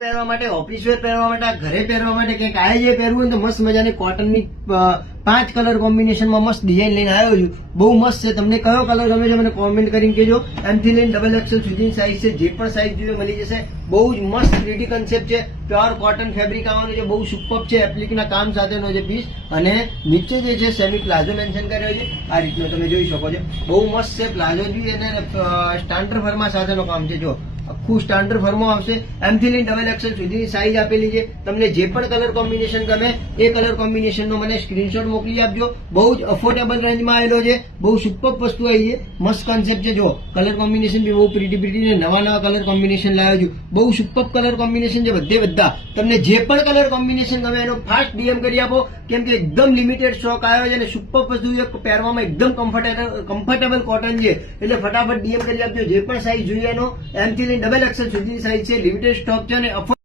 પહેરવા માટે, ઓફિસ વેર પહેરવા માટે, ઘરે પહેરવા માટે, કંઈક આ જે પહેરવું હોય તો મસ્ત મજાની કોટનની 5 કલર કોમ્બિનેશનમાં મસ્ત ડિઝાઇન લઈને આવ્યો છું. બહુ મસ્ત છે. તમને કયો કલર ગમે છે મને કોમેન્ટ કરીને કહેજો. એમ થી લઈને XXL સુધીની સાઈઝ છે. જે પણ સાઈઝ જોઈએ મળી જશે. બહુ જ મસ્ત 3D કન્સેપ્ટ છે. પ્યોર કોટન ફેબ્રિક આવવાનું છે. બહુ સુપર છે. એપ્લિકના કામ સાથેનો છે પીસ. અને નીચે જે છે સેમી પ્લાઝો મેન્શન કર્યો છે. આ રીતનો તમે જોઈ શકો છો. બહુ મસ્ત છે. પ્લાઝો જોઈએ અને સ્ટાન્ડર્ડ ફર્મા સાથેનો કામ છે. જો આખું સ્ટાન્ડર્ડ ફર્મો આવશે. એમ થી લઈને XXL સુધીની સાઈઝ આપેલી છે. તમને જે પણ કલર કોમ્બિનેશન ગમે એ કલર કોમ્બિનેશનનો મને સ્ક્રીનશોટ મોકલી આપજો. બહુ જ અફોર્ડેબલ રેન્જમાં આવેલો છે. બહુ સુપર વસ્તુ આવી છે. મસ્ત કોન્સેપ્ટ છે. જો કલર કોમ્બિનેશન બી બહુ પ્રીટી ને નવા કલર કોમ્બિનેશન લાવ્યો છું. બહુ સુપર કલર કોમ્બિનેશન છે બધા. તમને જે પણ કલર કોમ્બિનેશન ગમે એનો ફાસ્ટ ડીએમ કરી આપો, કેમ કે એકદમ લિમિટેડ સ્ટોક આવ્યો છે અને સુપર વસ્તુ છે. પહેરવામાં એકદમ કમ્ફર્ટેબલ કોટન છે. એટલે ફટાફટ ડીએમ કરી આપજો. જે પણ સાઈઝ જોઈએ એનો એમ થી XXL સુધીની સાઈઝ છે. લિમિટેડ સ્ટોક છે અને